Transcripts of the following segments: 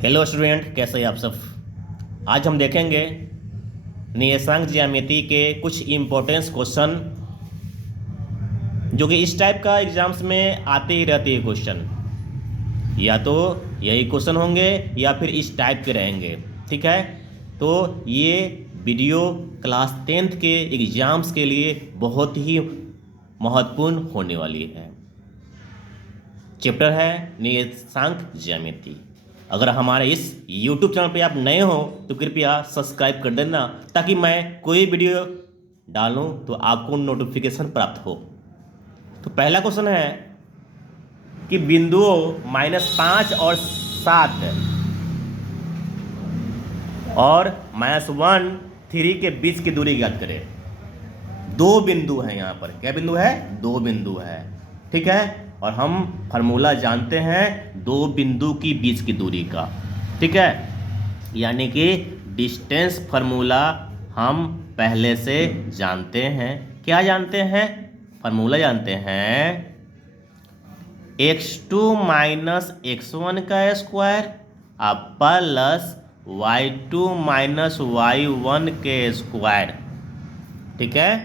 Hello student, कैसे हैं आप सब। आज हम देखेंगे नियतांक ज्यामिति के कुछ इम्पोर्टेंस क्वेश्चन जो कि इस टाइप का एग्जाम्स में आते ही रहते हैं क्वेश्चन। या तो यही क्वेश्चन होंगे या फिर इस टाइप के रहेंगे। ठीक है, तो ये वीडियो क्लास 10th के एग्ज़ाम्स के लिए बहुत ही महत्वपूर्ण होने वाली है। चैप्टर है नियतांक ज्यामिति। अगर हमारे इस YouTube चैनल पे आप नए हो तो कृपया सब्सक्राइब कर देना, ताकि मैं कोई वीडियो डालूं तो आपको नोटिफिकेशन प्राप्त हो। तो पहला क्वेश्चन है कि बिंदुओं -5 और 7 और -1 3 के बीच की दूरी ज्ञात करें। दो बिंदु हैं यहाँ पर। क्या बिंदु है? दो बिंदु है। ठीक है, और हम फार्मूला जानते हैं दो बिंदु की बीच की दूरी का। ठीक है, यानी कि डिस्टेंस फार्मूला हम पहले से जानते हैं। क्या जानते हैं? फार्मूला जानते हैं x2 - x1 का स्क्वायर प्लस y2 - y1 के स्क्वायर। ठीक है,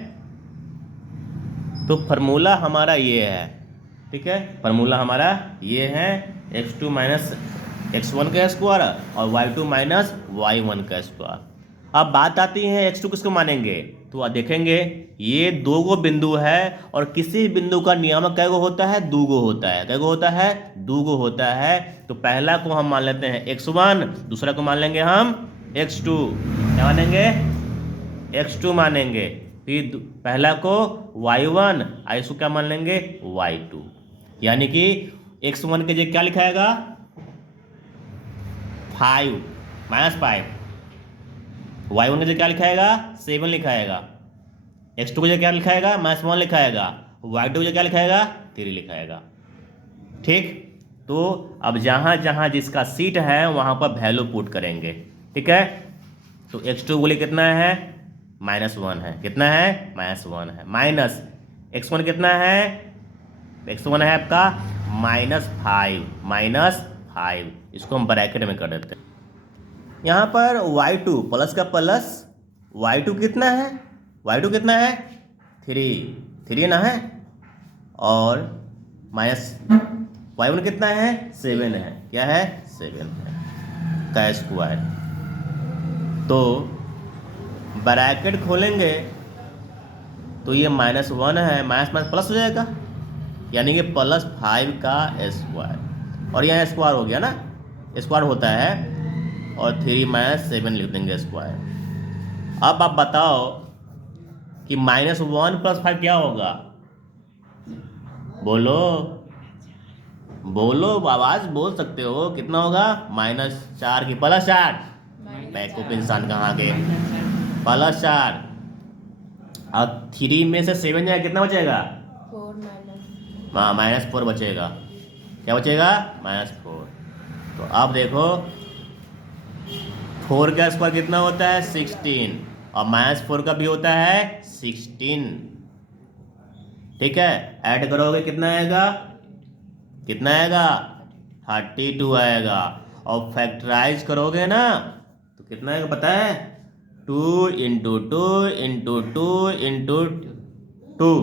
तो फार्मूला हमारा ये है। ठीक है, फार्मूला हमारा ये है x2 - x1 का स्क्वायर और y2 - y1 का स्क्वायर। अब बात आती है x2 किसको मानेंगे, तो आप देखेंगे ये दो गो बिंदु है और किसी बिंदु का नियामक कैगो होता है? दो गो होता है। कैगो होता है? दो गो होता है। तो पहला को हम मान लेते हैं x1, दूसरा को मान लेंगे हम x2। क्या मानेंगे? x2 मानेंगे। फिर पहला को y1, इसको क्या मान लेंगे? y2। यानी कि x1 के जगह क्या लिखाएगा? 5 -5। y1 के जगह क्या लिखाएगा? 7 लिखाएगा। x2 के जगह क्या लिखाएगा? -1 लिखाएगा। y2 के जगह क्या लिखाएगा? 3 लिखाएगा। ठीक, तो अब जहां जहां जिसका सीट है वहां पर वैल्यू पुट करेंगे। ठीक है, तो x2 बोले कितना है? -1 है। कितना है? -1 है। माइनस x1 कितना है? x1 है आपका -5। इसको हम ब्रैकेट में कर देते हैं। यहाँ पर y2 प्लस का प्लस, y2 कितना है? y2 कितना है? 3 ना है, और माइनस y1 कितना है? 7 है। क्या है? 7 है का स्क्वायर। तो ब्रैकेट खोलेंगे तो ये -1 है, माइनस प्लस हो जाएगा, यानी कि +5 का स्क्वायर। और यहाँ स्क्वायर हो गया ना, स्क्वायर होता है, और 3 - 7 लिख देंगे स्क्वायर। अब आप बताओ कि -1 + 5 क्या होगा? बोलो बोलो, आवाज बोल सकते हो। कितना होगा? -4 की +4। बैकूफ इंसान कहाँ के? +4। अब 3 में से 7 जाएगा, कितना बचेगा? -4 बचेगा। क्या बचेगा? -4। तो अब देखो 4 का स्क्वायर कितना होता है? 16, और -4 का भी होता है 16। ठीक है, ऐड करोगे कितना आएगा? कितना आएगा? 32 आएगा। और फैक्टराइज करोगे ना तो कितना आएगा पता है? 2 × 2 × 2 × 2।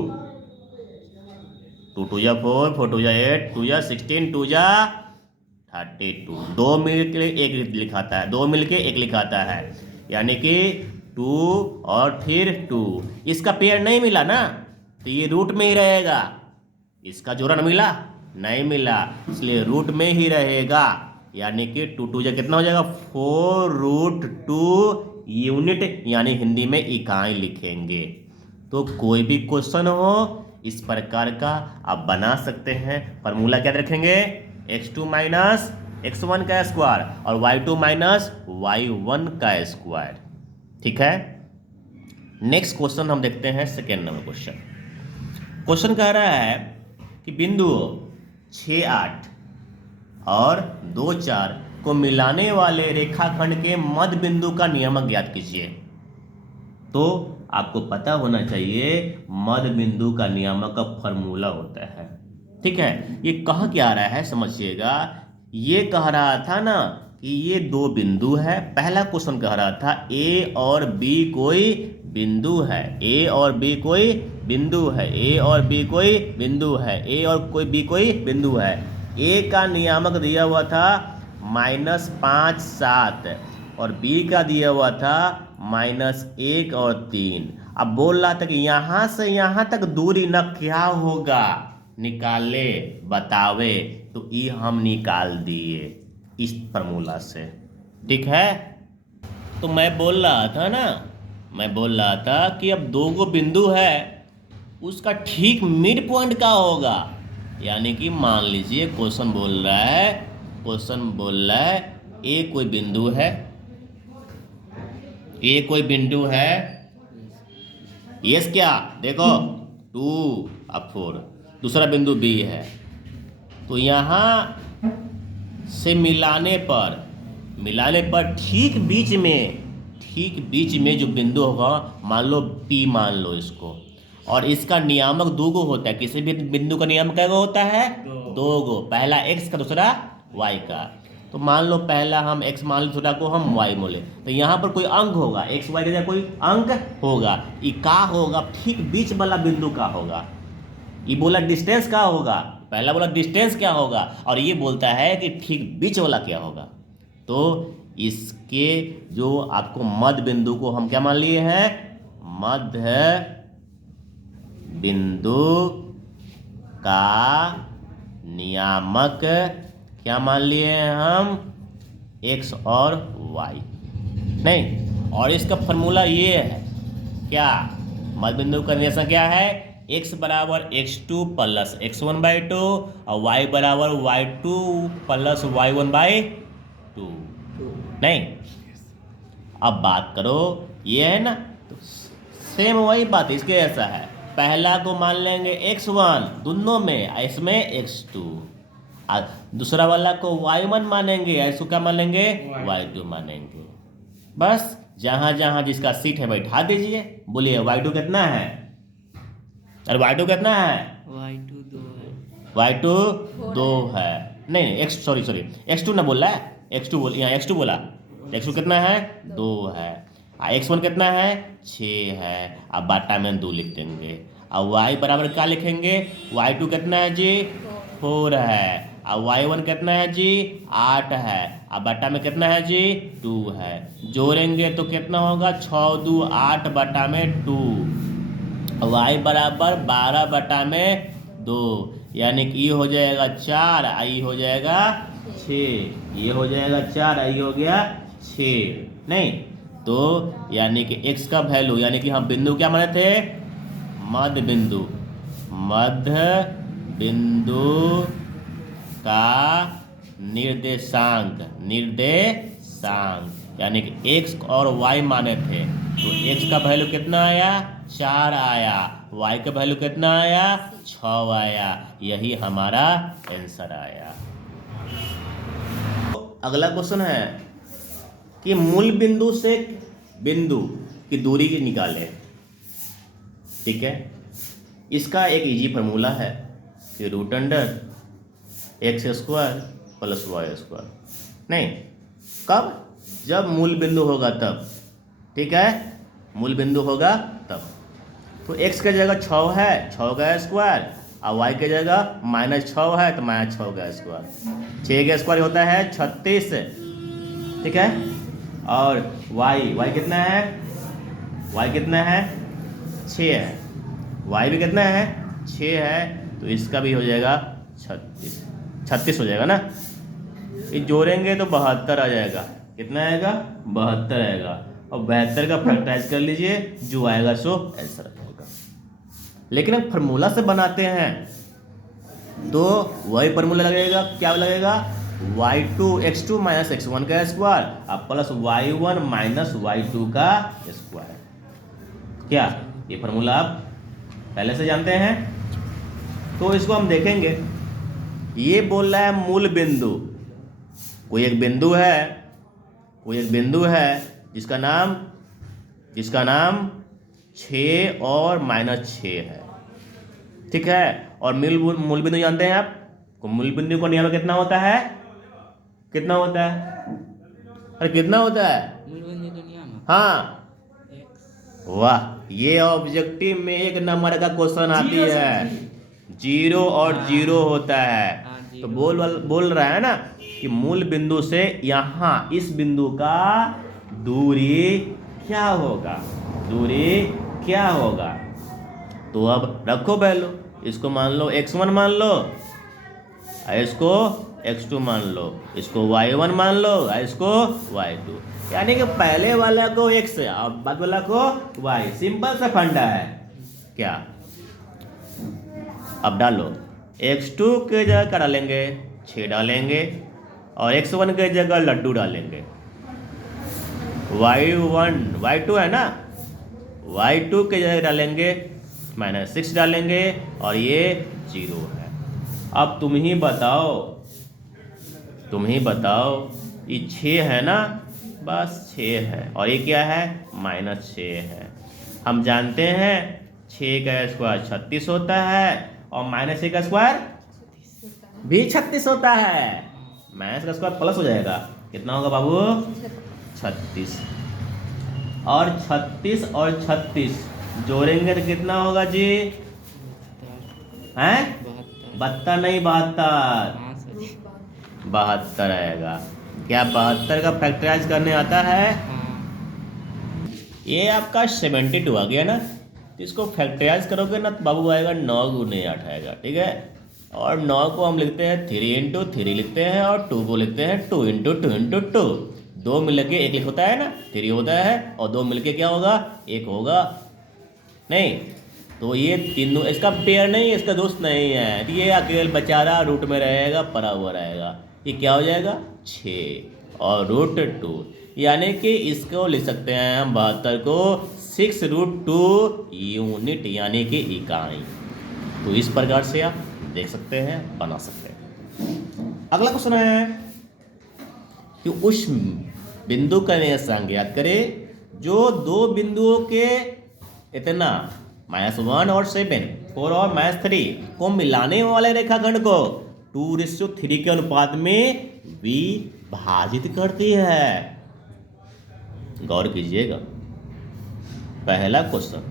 2 2 जा 4, 4 2 जा 8, 2 जा 16, 2 जा 32। 2 मिल के एक लिखाता है, 2 मिल के एक लिखाता है, यानी कि 2 और फिर 2। इसका पेयर नहीं मिला ना, तो ये रूट में ही रहेगा। इसका जोड़न मिला? नहीं मिला, इसलिए रूट में ही रहेगा। यानी कि 2 2 जा कितना हो जाएगा? 4√2 यूनिट, यानी हिंदी में इकाई लिखेंगे। तो कोई भी क्वेश्चन हो इस प्रकार का आप बना सकते हैं। फार्मूला क्या रखेंगे? x2 - x1 का स्क्वायर और y2 - y1 का स्क्वायर। ठीक है, नेक्स्ट क्वेश्चन हम देखते हैं। सेकेंड नंबर क्वेश्चन कह रहा है कि बिंदु 6 8 और 2 4 को मिलाने वाले रेखाखंड के मध्य बिंदु का नियमक ज्ञात कीजिए। तो आपको पता होना चाहिए मध्य बिंदु का नियामक का फॉर्मूला होता है। ठीक है, ये कह क्या रहा है समझिएगा। ये कह रहा था ना कि ये दो बिंदु है। पहला क्वेश्चन कह रहा था ए और बी कोई बिंदु है, ए और बी कोई बिंदु है, ए और बी कोई बिंदु है, ए और कोई बी कोई बिंदु है। ए का नियामक दिया हुआ था -5 7 और बी का दिया हुआ था -1 और 3। अब बोल रहा था कि यहाँ से यहाँ तक दूरी न क्या होगा, निकाले बतावे। तो ये हम निकाल दिए इस फॉर्मूला से, ठीक है। तो मैं बोल रहा था ना, मैं बोल रहा था कि अब दो गो बिंदु है, उसका ठीक मिड पॉइंट का होगा। यानी कि मान लीजिए क्वेश्चन बोल रहा है, क्वेश्चन बोल रहा है ए कोई बिंदु है, ए कोई बिंदु है, यस क्या देखो 2 अब 4, दूसरा बिंदु बी है। तो यहाँ से मिलाने पर ठीक बीच में जो बिंदु होगा, मान लो P मान लो इसको, और इसका नियामक दो गो होता है। किसी भी बिंदु का नियामक क्या होता है? दो गो, पहला x का दूसरा y का। तो मान लो पहला हम x मान लो, दूसरा को हम y बोले, तो यहाँ पर कोई अंक होगा, x y के जगह कोई अंक होगा। ये का होगा? ठीक बीच वाला बिंदु का होगा। ये बोला डिस्टेंस क्या होगा, पहला बोला डिस्टेंस क्या होगा, और ये बोलता है कि ठीक बीच वाला क्या होगा। तो इसके जो आपको मध्य बिंदु को हम क्या मान लिए हैं? मध्य बिंदु का नियामक क्या मान लिए हैं हम? x और y। नहीं, और इसका फॉर्मूला ये है क्या? मध्य बिंदु का नियंत्रण क्या है? x बराबर x2 प्लस x1/2 और y बराबर y2 प्लस y1/2। नहीं, अब बात करो, ये है ना, तो सेम वही बात इसके ऐसा है। पहला को मान लेंगे x1 दोनों में, इसमें x2, दूसरा वाला को y1 मानेंगे, इसको क्या मानेंगे? y2 मानेंगे। बस जहां जहां जिसका सीट है बैठा दीजिए। बोलिए y2 कितना है? अरे y2 कितना है? y2 2 है। y2 2 है। नहीं x सॉरी x2 ना बोल रहा है, x2 बोल, यहाँ x2 बोला, x2 कितना है? 2 है। x1 कितना है? 6 है। अब बाटा में 2 लिख देंगे। अब y बराबर क्या लिखेंगे? y2 कितना है जी? 4 है। अब y1 कितना है जी? 8 है। अब बटा में कितना है जी? 2 है। जोड़ेंगे तो कितना होगा? 6 2 8 बटा में 2, y बराबर 12 बटा में 2, यानी कि ये हो जाएगा 4, आई हो जाएगा 6, ये हो जाएगा 4, आई हो गया 6। नहीं तो यानी कि x का वैल्यू, यानी कि हम बिंदु क्या माने थे? मध्य बिंदु, मध्य बिंदु का निर्देशांक, यानी कि x और y माने थे। तो x का वैल्यू कितना आया? 4 आया। y का वैल्यू कितना आया? 6 आया। यही हमारा आंसर आया। तो अगला क्वेश्चन है कि मूल बिंदु से बिंदु की दूरी निकालें। ठीक है, इसका एक इजी फार्मूला है कि √x² प्लस y²। नहीं, कब? जब मूल बिंदु होगा तब। ठीक है, मूल बिंदु होगा तब। तो x के जगह 6 है, 6 का स्क्वायर, और y के जगह -6 है तो -6 का स्क्वायर। 6 का स्क्वायर होता है 36। ठीक है, और y कितना है? y कितना है? 6 है। y भी कितना है? 6 है। तो इसका भी हो जाएगा 36 हो जाएगा ना। ये जोड़ेंगे तो 72 आ जाएगा। कितना आएगा? 72 आएगा। और 72 का फैक्टराइज कर लीजिए, जो आएगा सो आंसर आएगा। लेकिन अब फार्मूला से बनाते हैं तो वही फार्मूला लगेगा, क्या लगेगा? y2 माइनस x1 का स्क्वायर और प्लस y1 माइनस y2 का स्क्वायर। क्या ये फार्मूला आप पहले से जानते हैं? तो इसको हम देखेंगे। ये बोल रहा है मूल बिंदु, कोई एक बिंदु है जिसका नाम 6 और -6 है। ठीक है, और मूल बिंदु जानते हैं आप? मूल बिंदु का नियम कितना होता है? और कितना होता है? मूलबिंदु दुनिया में हाँ, x वाह, ये ऑब्जेक्टिव में 1 नंबर का क्वेश्चन आती जीरो से है। जी। 0 और हाँ। 0 होता है। हाँ, तो जीरो। बोल रहा है ना कि मूल बिंदु से यहाँ इस बिंदु का दूरी क्या होगा, दूरी क्या होगा। तो अब रखो वैल्यू, इसको मान लो x1 मान लो, इसको x2 मान लो, इसको y1 मान लो, इसको y2। यानी कि पहले वाला को x और बाद वाला को y। सिंपल सा फंडा है क्या। अब डालो, x2 के जगह क्या डालेंगे, 6 डालेंगे, और x1 के जगह लड्डू डालेंगे। y2 है ना, y2 के जगह डालेंगे -6 डालेंगे, और ये 0 है। अब तुम ही बताओ, ये 6 है ना, बस 6 है, और ये क्या है, -6 है। हम जानते हैं 6 का स्क्वायर 36 होता है, और -6 का स्क्वायर भी 36 होता है। माइनस का स्क्वायर प्लस हो जाएगा, कितना होगा बाबू, 36। और 36 और 36 जोड़ेंगे तो कितना होगा जी, हैं, 72 नहीं 72, 72 आएगा। क्या 72 का फैक्टराइज करने आता है? ये आपका 72 आ गया ना, तो इसको फैक्टराइज करोगे ना तो बाबू आएगा 9 × 8 आएगा, ठीक है। और 9 को हम लिखते हैं 3 × 3 लिखते हैं, और 2 को लिखते हैं 2 × 2 × 2। 2 मिल के 1 होता है ना, 3 होता है, और 2 मिल के क्या होगा, 1 होगा। नहीं तो ये तीनों इसका पेयर नहीं है, इसका दोस्त नहीं है, तो ये अकेले बेचारा रूट में रहेगा, पड़ा हुआ रहेगा। ये क्या हो जाएगा, 6 और √2, यानी कि इसको लिख सकते हैं हम 72 को 6√2 यूनिट, यानी कि इकाई। तो इस प्रकार से आप देख सकते हैं, बना सकते हैं। अगला क्वेश्चन है कि उस बिंदु का निर्देशांक ज्ञात करें जो 2 बिंदुओं के इतना -1 और 7, 4 और -3 को मिलाने वाले रेखाखंड को 2:3 के अनुपात में विभाजित करती है। गौर कीजिएगा, पहला क्वेश्चन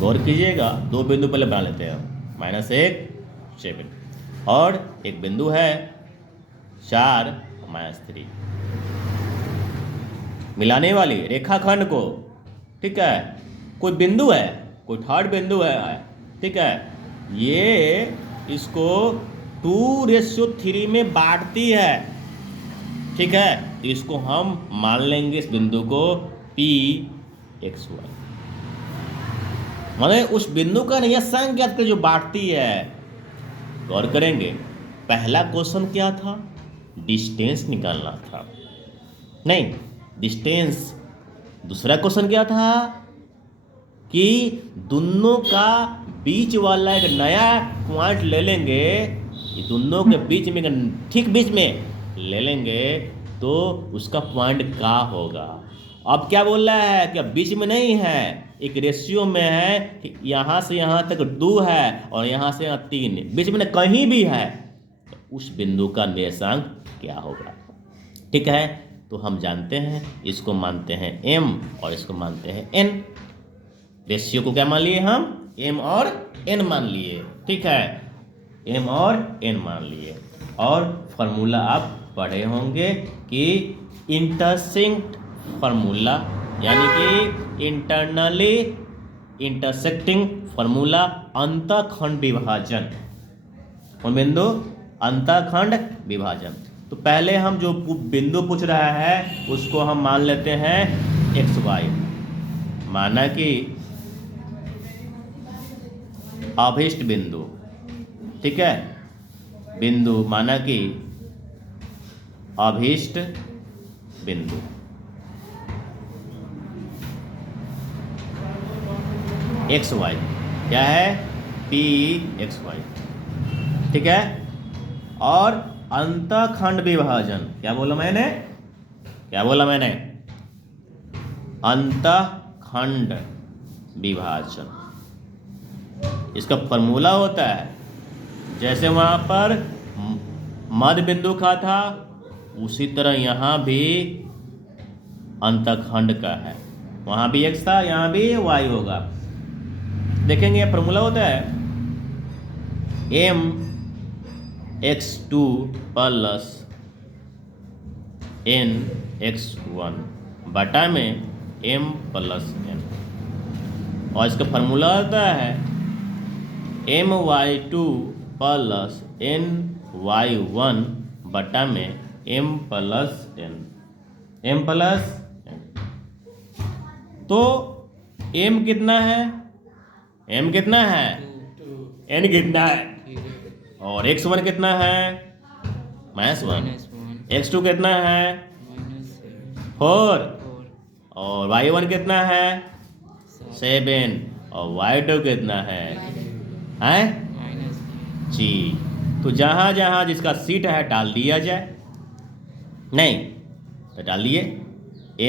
गौर कीजिएगा। 2 बिंदु पहले बना लेते हैं, -1 7, और एक बिंदु है 4 -3, मिलाने वाली रेखाखंड को, ठीक है। कोई बिंदु है, कोई थर्ड बिंदु है, ठीक है, ये इसको 2:3 में बांटती है, ठीक है। तो इसको हम मान लेंगे इस बिंदु को P(xy), माने उस बिंदु का निर्देशांक ज्ञात करें जो बांटती है। गौर करेंगे, पहला क्वेश्चन क्या था, डिस्टेंस निकालना था, नहीं डिस्टेंस। दूसरा क्वेश्चन क्या था कि दोनों का बीच वाला एक नया पॉइंट ले लेंगे, ये दोनों के बीच में ठीक बीच में ले लेंगे तो उसका पॉइंट क्या होगा। अब क्या बोल रहा है कि अब बीच में नहीं है, एक रेशियो में है कि यहाँ से यहाँ तक 2 है और यहाँ से यहाँ 3, बीच में कहीं भी है, तो उस बिंदु का निर्देशांक क्या होगा, ठीक है। तो हम जानते हैं, इसको मानते हैं m और इसको मानते हैं n। रेशियो को क्या मान लिए हम, m और n मान लिए, ठीक है, m और n मान लिए। और फार्मूला आप पढ़े होंगे कि इंटरसेक्ट फार्मूला, यानी कि इंटरनली इंटरसेक्टिंग फार्मूला, अंतःखंड विभाजन, कौन बिंदु, अंतःखंड विभाजन। तो पहले हम जो बिंदु पूछ रहा है उसको हम मान लेते हैं xy, माना कि अभीष्ट बिंदु, ठीक है, बिंदु माना कि अभीष्ट बिंदु, xy क्या है, P(xy), ठीक है। और अंतःखंड विभाजन, क्या बोला मैंने, अंतःखंड विभाजन, इसका फॉर्मूला होता है, जैसे वहां पर मध्य बिंदु का था उसी तरह यहाँ भी अंतखंड का है, वहाँ भी x था, यहाँ भी y होगा। देखेंगे ये फॉर्मूला होता है m x2 plus n x1 बटा में m प्लस n, और इसका फार्मूला होता है my2 प्लस ny1 बटा में m plus n, m plus n। तो m कितना है, m कितना है, n कितना है, और x1 कितना है, -1, माइनस 1 x2 कितना है, माइनस 4, 4 और y1 कितना है, 7, और y2 कितना है, माइनस जी। तो जहाँ जहाँ जिसका सीट है डाल दिया जाए, नहीं तो डाल दिए,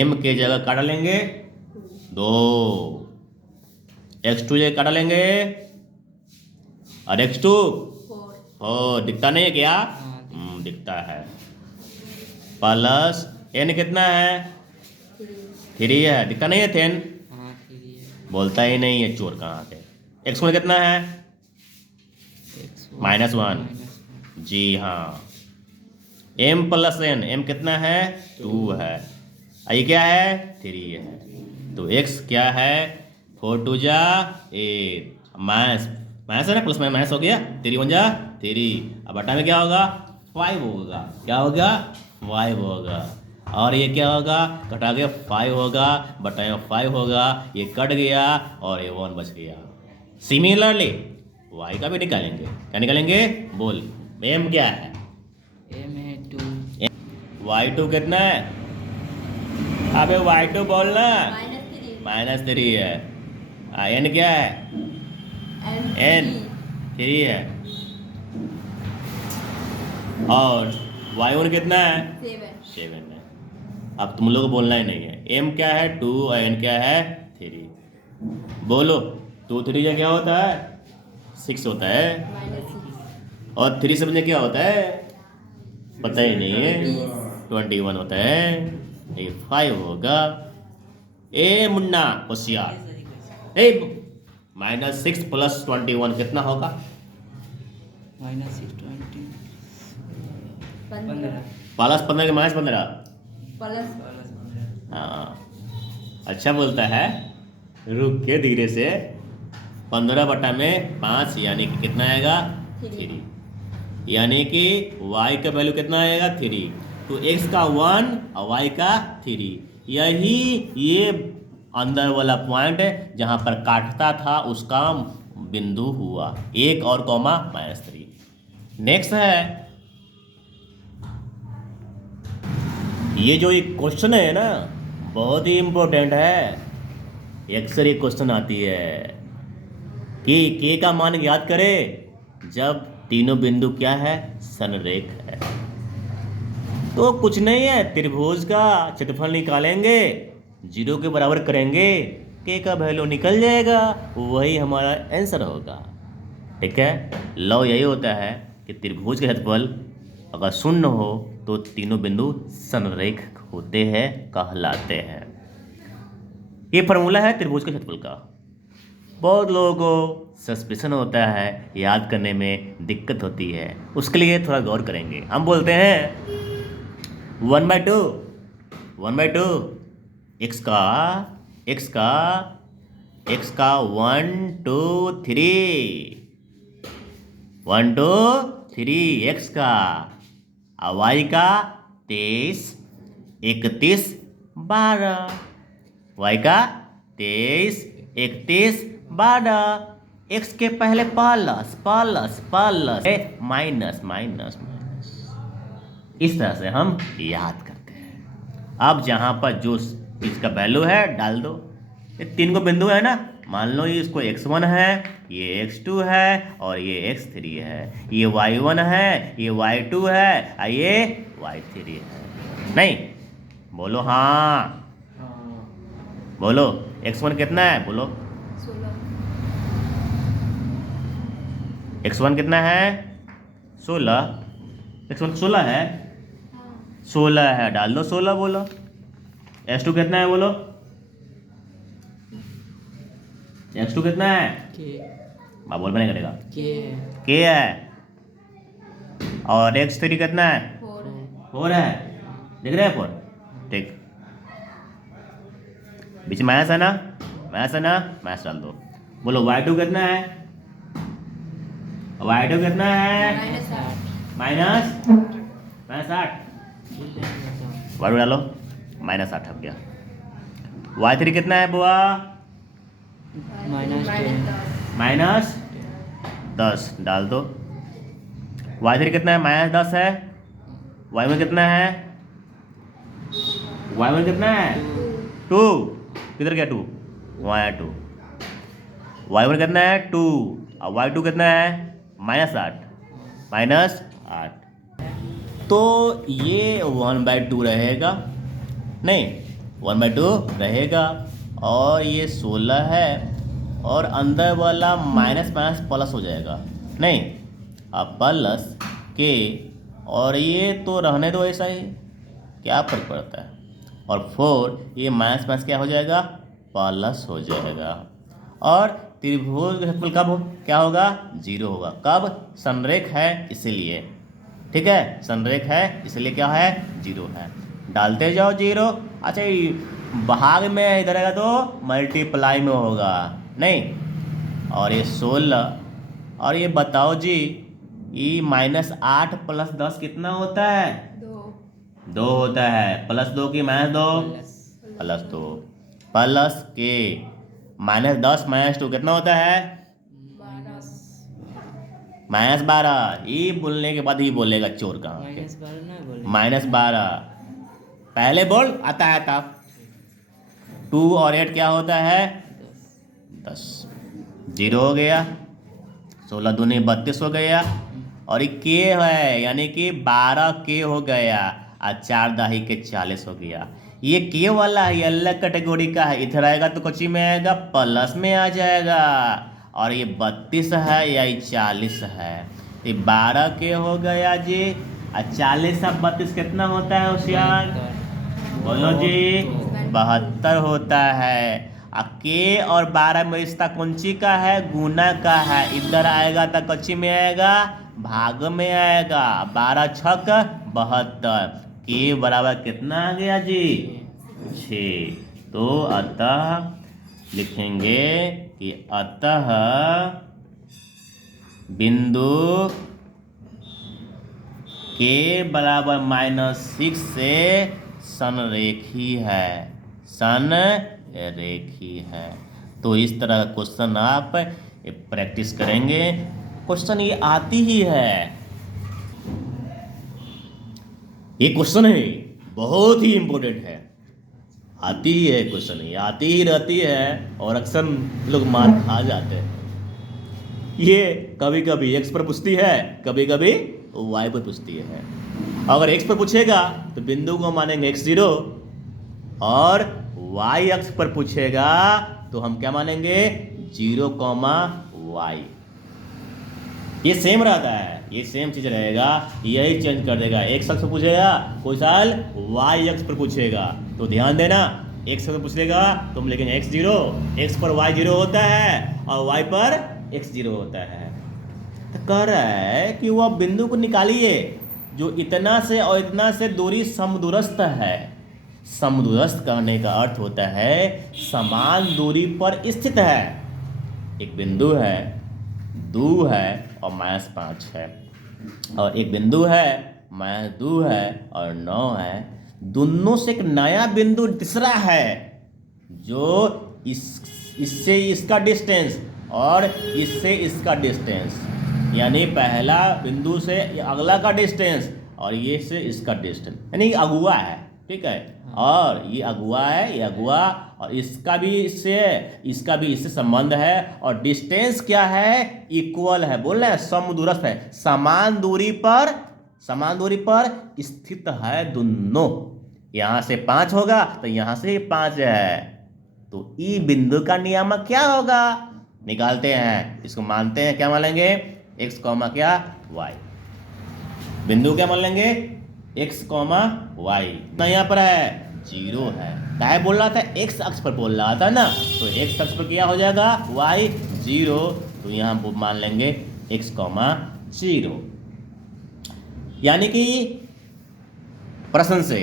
m के जगह काट लेंगे 2, x2 जगह काट लेंगे, और x2 दिखता नहीं है क्या, दिखता है, प्लस n कितना है, 3 है, दिखता नहीं है 10, हाँ 3 है बोलता ही नहीं है, चोर कहाँ पे। x1 कितना है, -1, जी हाँ। m प्लस n, m कितना है, 2 है, ये क्या है, 3 है। तो x क्या है, 4 2 जा 8, माइनस है ना, प्लस में माइनस हो गया, 3 1 जा 3, अब बटा में क्या होगा, 5 होगा, क्या होगा, 5 होगा, और ये क्या होगा, घटा के 5 होगा, बटा में 5 होगा, ये कट गया और ये 1 बच गया। सिमिलरली y का भी निकालेंगे, क्या निकालेंगे, बोल m क्या है, m है 2 y2 कितना है, अबे y2 बोलना, -3 है, n क्या है, n 3 है, और y1 कितना है, 7 है। अब तुम लोग को बोलना ही नहीं है, m क्या है 2 और n क्या है 3, बोलो 2 3 या क्या होता है, 6 होता है, और 3 7 क्या होता है, पता ही नहीं है, 21 होता है, ये 5 होगा। ए मुन्ना होशियार, ए -6 प्लस 21 कितना होगा, माइनस 6 20 15 प्लस 15 के -15, प्लस 15 हाँ अच्छा बोलता है, रुक के धीरे से, 15 बटा में 5 यानी कि कितना आएगा, 3, यानी कि y का वैल्यू कितना आएगा, 3, तो x का 1 और y का 3, यही ये अंदर वाला पॉइंट है जहाँ पर काटता था उसका बिंदु हुआ, 1 और कॉमा -3। नेक्स्ट है, ये जो एक क्वेश्चन है ना, बहुत ही इम्पोर्टेंट है, अक्सर ये क्वेश्चन आती है कि k का मान याद करे जब तीनों बिंदु क्या है, संरेख है। तो कुछ नहीं है, त्रिभुज का क्षेत्रफल निकालेंगे, 0 के बराबर करेंगे, k का वैल्यू निकल जाएगा, वही हमारा आंसर होगा। ठीक है, लॉ यही होता है कि त्रिभुज का क्षेत्रफल अगर शून्य हो तो तीनों बिंदु संरेख होते हैं, कहलाते हैं। ये फॉर्मूला है त्रिभुज के क्षेत्रफल का। बहुत लोगों को सस्पेंशन होता है, याद करने में दिक्कत होती है, उसके लिए थोड़ा गौर करेंगे। हम बोलते हैं 1/2 x का 1 2 3 1 2 3 x का, y का 23 31 12, y का 23 31 12, x के पहले प्लस माइनस, इस तरह से हम याद करते हैं। अब जहाँ पर जो इसका वैल्यू है डाल दो, ये 3 को बिंदु है ना, मान लो ये इसको x1 है, ये x2 है, और ये x3 है, ये y1 है, ये y2 है, और ये y3 है। नहीं बोलो, हाँ बोलो, x1 कितना है, बोलो 16, x1 कितना है, 16, x1 16 है, 16 है, डाल दो 16 बोलो। x2 कितना है बोलो, x2 कितना है, के बाप बोल नहीं करेगा, के k है। और x3 कितना है, 4 है, दिख रहा है 4, ठीक। बीच में माइनस है ना, माइनस है ना, माइनस डाल दो। बोलो y2 कितना है, y2 कितना है, माइनस माइनस 8, y2 डालो, माइनस 8 हो गया। y3 कितना है बुआ, माइनस 10 डाल दो। y3 कितना है, माइनस 10 है। y1 कितना है, y1 कितना है, 2, किधर गया 2, वहाँ है 2। y1 कितना है 2, और y2 कितना है माइनस 8, माइनस 8। तो ये 1/2 रहेगा, नहीं 1/2 रहेगा, और ये 16 है, और अंदर वाला माइनस माइनस प्लस हो जाएगा, नहीं अब प्लस के, और ये तो रहने दो ऐसा ही, क्या फर्क पड़ता है। और 4 ये माइनस माइनस क्या हो जाएगा, प्लस हो जाएगा। और त्रिभुज का क्षेत्रफल कब क्या होगा, 0 होगा। कब, संरेख है इसीलिए, ठीक है, संरेख है इसलिए क्या है, 0 है। डालते जाओ 0। अच्छा भाग में इधर आएगा तो मल्टीप्लाई में होगा, नहीं। और ये 16, और ये बताओ जी, ये -8 + 10 कितना होता है, 2 होता है। +2 की -2, +2 प्लस के -10 -2 कितना होता है, -12। ये बोलने के बाद ही बोलेगा चोर कहाँ के, -12 पहले बोल आता है तब। 2 और 8 क्या होता है, 10, 0 हो गया। 16 दूनी 32 हो गया, और ये के है यानी कि 12 के हो गया, और 4 दाही के 40 हो गया। ये के वाला है, ये अलग कैटेगरी का है, इधर आएगा तो कच्ची में आएगा, प्लस में आ जाएगा। और ये 32 है या ये 40 है, ये 12 के हो गया जी, और 40 अब 32 कितना होता है होशियार, बोलो जी 72 होता है। के और 12 में रिश्ता कौन सी का है, गुना का है। इधर आएगा तो कच्ची में आएगा, भाग में आएगा। 12 छक 72, के बराबर कितना आ गया जी, 6। तो अतः लिखेंगे कि अतः बिंदु के बराबर -6 से संरेखी है, संरेखी है। तो इस तरह का क्वेश्चन आप प्रैक्टिस करेंगे, क्वेश्चन ये आती ही है, ये क्वेश्चन है बहुत ही इंपॉर्टेंट है, आती ही है क्वेश्चन, ये आती ही रहती है, और अक्सर लोग मार खा जाते हैं। ये कभी कभी x पर पूछती है, कभी कभी y पर पूछती है। अगर x पर पूछेगा तो बिंदु को मानेंगे x0, और y अक्ष पर पूछेगा तो हम क्या मानेंगे 0, y। ये सेम रहता है, ये सेम चीज रहेगा, यही चेंज कर देगा। x अक्ष पर पूछेगा कोई साल, y अक्ष पर पूछेगा तो ध्यान देना, x अक्ष पर पूछेगा तो हम लिखेंगे x0, x पर y0 होता है और y पर x0 होता है। तो कह रहा है कि वह बिंदु को निकालिए जो इतना से और इतना से दूरी समदूरस्थ है। समदूरस्थ करने का अर्थ होता है समान दूरी पर स्थित है। एक बिंदु है, 2 है और -5 है, और एक बिंदु है -2 है और 9 है। दोनों से एक नया बिंदु तीसरा है जो इससे इसका डिस्टेंस और इससे इसका डिस्टेंस, यानी पहला बिंदु से अगला का डिस्टेंस और ये से इसका डिस्टेंस, यानी अगुआ है, ठीक है। और ये अगुआ है, ये अगुआ, और इसका भी इससे संबंध है, और डिस्टेंस क्या है, इक्वल है, बोल रहे हैं समदूरस्थ है, समान दूरी पर स्थित है दोनों। यहाँ से 5 होगा तो यहाँ से 5 है, तो ई बिंदु का नियामक क्या होगा, निकालते हैं। इसको मानते हैं, क्या मान लेंगे x, क्या y। बिंदु क्या मान लेंगे एक्स कॉमा वाई ना यहाँ पर है 0 है। क्या बोल रहा था, एक्स अक्ष पर बोल रहा था ना, तो एक्स अक्ष पर क्या हो जाएगा वाई 0, तो यहाँ मान लेंगे एक्स कॉमा 0। यानी कि प्रश्न से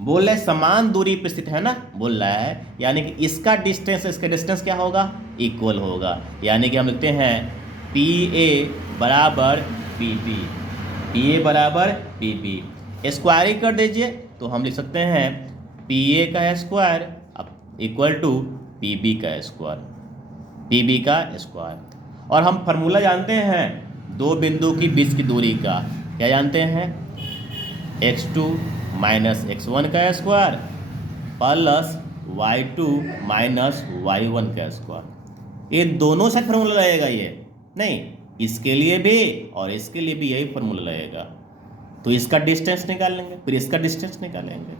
बोल रहे समान दूरी पर स्थित है ना, बोल रहा है, यानी कि इसका डिस्टेंस क्या होगा, इक्वल होगा। यानी कि हम लिखते हैं पी ए बराबर पी बी, पी ए बराबर पी बी। स्क्वायरिंग कर दीजिए तो हम लिख सकते हैं पी ए का square equal to P B का स्क्वायर, पी बी का स्क्वायर। और हम फार्मूला जानते हैं दो बिंदु की बीच की दूरी का, क्या जानते हैं, x2 माइनस x1 का square plus y2 minus y1 का स्क्वायर। ये दोनों साथ फार्मूला रहेगा, ये नहीं, इसके लिए भी और इसके लिए भी यही फार्मूला रहेगा। तो इसका डिस्टेंस निकाल लेंगे, फिर इसका डिस्टेंस निकालेंगे।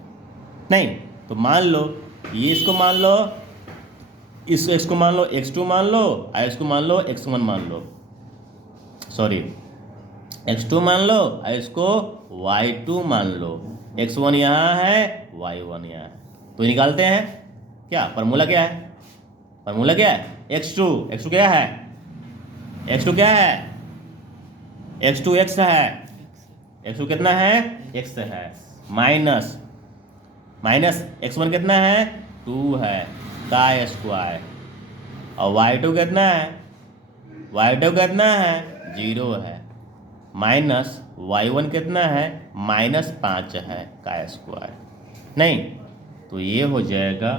नहीं तो मान लो ये, इसको मान लो, इस x को मान लो x2 मान लो, और इसको मान लो x1 मान लो, सॉरी x2 मान लो और इसको y2 मान लो। x1 यहाँ है, y1 यहाँ है, तो निकालते हैं। क्या फार्मूला क्या है, फार्मूला क्या है, x2 क्या है, x2 क्या है, x2 x है, x2 कितना है, x है, माइनस x1 कितना है, 2 है का स्क्वायर, और y2 कितना है, y2 कितना है, 0 है, माइनस y1 कितना है, -5 है का स्क्वायर। नहीं तो ये हो जाएगा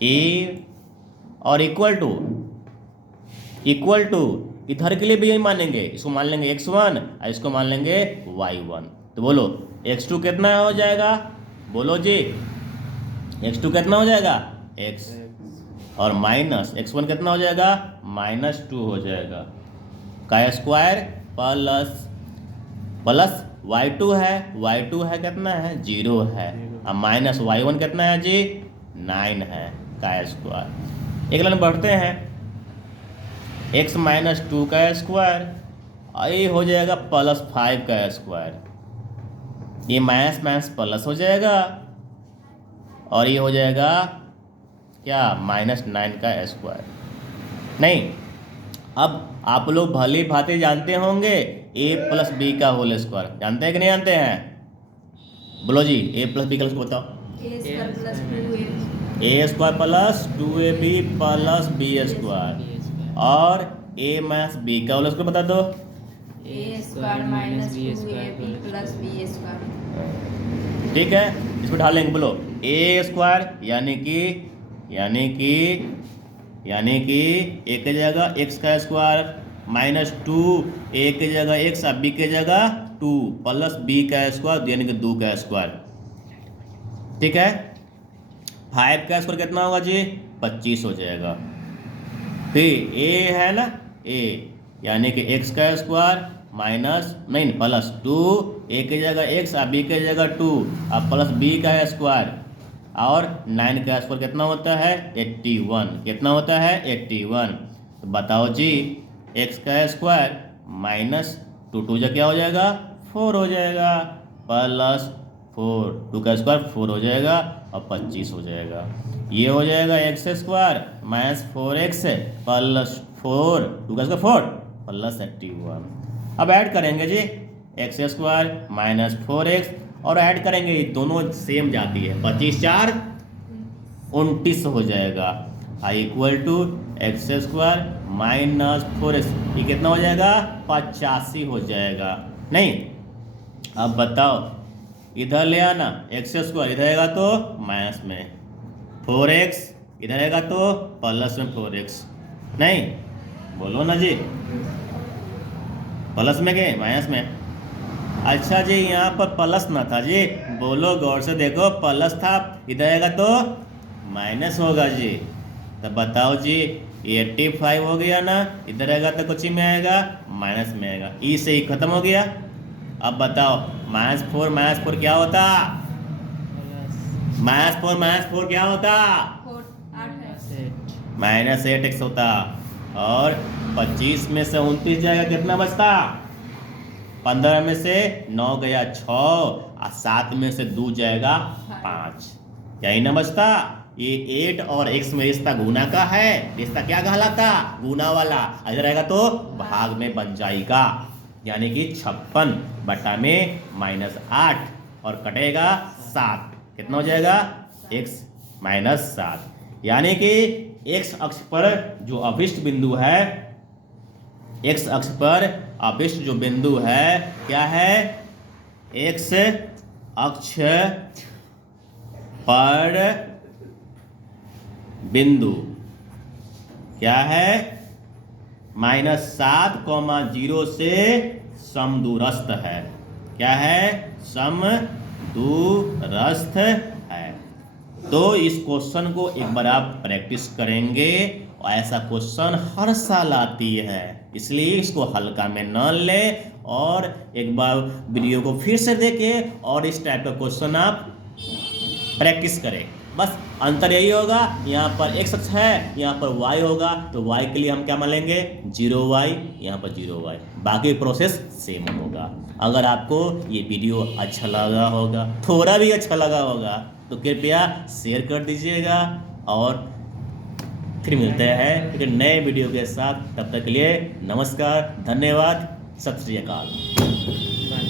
a और इक्वल टू इधर के लिए भी यही मानेंगे, इसको मान लेंगे x1 और इसको मान लेंगे y1। तो बोलो x2 कितना हो जाएगा, बोलो जी x2 कितना हो जाएगा, x, और माइनस x1 कितना हो जाएगा, -2 हो जाएगा का स्क्वायर प्लस y2 है कितना है, 0 है, और माइनस y1 कितना है जी, 9 है का स्क्वायर। एक लाइन बढ़ते हैं, x माइनस 2 का स्क्वायर, और ये हो जाएगा +5 का स्क्वायर, ये माइनस प्लस हो जाएगा, और ये हो जाएगा क्या, -9 का स्क्वायर। नहीं अब आप लोग भली भांति जानते होंगे a प्लस बी का होल स्क्वायर, जानते हैं कि नहीं जानते हैं, बोलो जी a प्लस बी का बताओ, a square plus 2ab plus B square, और a माइनस बी का होल स्क्वायर बता दो, a square minus 2ab plus b square. ठीक है, इसको ढालेंगे, बोलो a स्क्वायर यानी कि a की जगह x का स्क्वायर -2, a की जगह x और b की जगह 2 प्लस b का स्क्वायर यानी कि 2 का स्क्वायर। ठीक है, 5 का स्क्वायर कितना होगा जी, 25 हो जाएगा। फिर a है ना, a यानी कि x का स्क्वायर प्लस 2, a की जगह x और b की जगह 2 और प्लस b का स्क्वायर, और 9 का स्क्वायर कितना होता है, 81, कितना होता है, 81। तो बताओ जी x का स्क्वायर माइनस 2 क्या हो जाएगा, 4 हो जाएगा, प्लस 4, 2 का स्क्वायर 4 हो जाएगा और 25 हो जाएगा। ये हो जाएगा x square minus 4x plus 4, 2 का स्क्वायर 4 प्लस 81। अब ऐड करेंगे जी x स्क्वायर माइनस 4x, और ऐड करेंगे, दोनों सेम जाती है, 25 4 29 हो जाएगा, I equal to X square minus 4x, ये कितना हो जाएगा, 85 हो जाएगा। नहीं अब बताओ, इधर ले आना, एक्स स्क्वायर इधर आएगा तो माइनस में, 4x इधर आएगा तो प्लस में 4x। नहीं बोलो ना जी, प्लस में के माइनस में, अच्छा जी यहाँ पर प्लस ना था जी, बोलो गौर से देखो, प्लस था, इधर आएगा तो माइनस होगा जी। तब बताओ जी 85 हो गया ना, इधर आएगा तो कुछ ही में आएगा, माइनस में आएगा, ई से ही खत्म हो गया। अब बताओ -4 क्या होता, -4 क्या होता, -8x होता, और 25 में से 29 जाएगा, कितना बचता? 15 में से 9 गया 6 और 7 में से 2 जाएगा 5, यही ना बचता। ये 8 और x में रिश्ता गुना का है, रिश्ता क्या कहलाता? गुना वाला। इधर रहेगा तो भाग में बन जाएगा, यानी कि 56 बटा में -8 और कटेगा 7, कितना हो जाएगा? x -7, यानी कि x अक्ष पर जो अभिष्ट बिंदु है, x अक्ष पर अभिष्ट जो बिंदु है क्या है? x अक्ष पर बिंदु क्या है? -7,0 से समदूरस्थ है। क्या है? समदूरस्थ है। तो इस क्वेश्चन को एक बार आप प्रैक्टिस करेंगे, और ऐसा क्वेश्चन हर साल आती है, इसलिए इसको हल्का में न ले और एक बार वीडियो को फिर से देखें और इस टाइप का क्वेश्चन आप प्रैक्टिस करें। बस अंतर यही होगा, यहाँ पर x अक्ष है, यहाँ पर y होगा, तो y के लिए हम क्या मान लेंगे? 0y, यहाँ पर 0y, बाकी प्रोसेस सेम होगा। अगर आपको ये वीडियो अच्छा लगा होगा, थोड़ा भी अच्छा लगा होगा, तो कृपया शेयर कर दीजिएगा और फिर मिलते हैं एक नए वीडियो के साथ। तब तक के लिए नमस्कार, धन्यवाद, सत श्री अकाल।